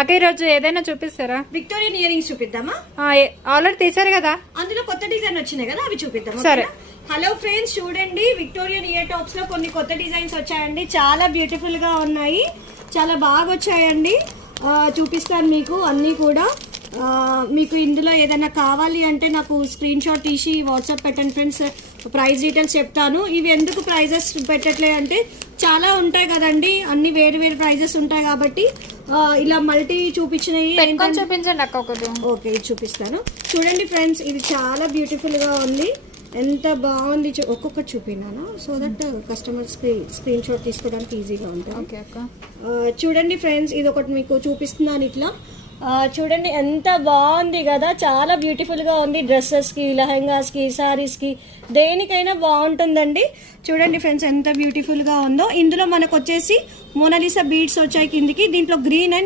అక్క ఈరోజు ఏదైనా చూపిస్తారా? విక్టోరియన్ ఇయర్ రింగ్స్ చూపిద్దామా? ఆల్రెడీ తీసారు కదా, అందులో కొత్త డిజైన్ వచ్చినాయి కదా, అవి చూపిద్దాం. సరే. హలో ఫ్రెండ్స్, చూడండి విక్టోరియన్ ఇయర్ టాప్స్ లో కొన్ని కొత్త డిజైన్స్ వచ్చాయండి. చాలా బ్యూటిఫుల్ గా ఉన్నాయి, చాలా బాగా వచ్చాయండి. చూపిస్తాను మీకు అన్నీ కూడా. మీకు ఇందులో ఏదైనా కావాలి అంటే నాకు స్క్రీన్ షాట్ తీసి వాట్సాప్ పెట్టండి ఫ్రెండ్స్. ప్రైస్ డీటెయిల్స్ చెప్తాను. ఇవి ఎందుకు ప్రైజెస్ పెట్టట్లే అంటే చాలా ఉంటాయి కదండి, అన్ని వేరు వేరు ప్రైజెస్ ఉంటాయి కాబట్టి ఇలా మల్టీ చూపించినవి చూపించండి అక్క ఒకటి. ఓకే, ఇది చూపిస్తాను. చూడండి ఫ్రెండ్స్, ఇది చాలా బ్యూటిఫుల్ గా ఉంది, ఎంత బాగుంది. ఒక్కొక్కటి చూపినాను so that customers screen shot తీసుకోవడానికి ఈజీగా ఉంటుంది. ఓకే అక్క. చూడండి ఫ్రెండ్స్, ఇది ఒకటి మీకు చూపిస్తున్నాను ఇట్లా. చూడండి ఎంత బాగుంది కదా, చాలా బ్యూటిఫుల్ గా ఉంది. డ్రెస్సెస్ కి, లెహంగాస్ కి, సారీస్ కి, దేనికైనా బాగుంటుందండి. చూడండి ఫ్రెండ్స్ ఎంత బ్యూటిఫుల్ గా ఉందో. ఇందులో మనకు వచ్చేసి మోనాలిసా బీడ్స్ వచ్చాయి కిందికి. దీంట్లో గ్రీన్ అండ్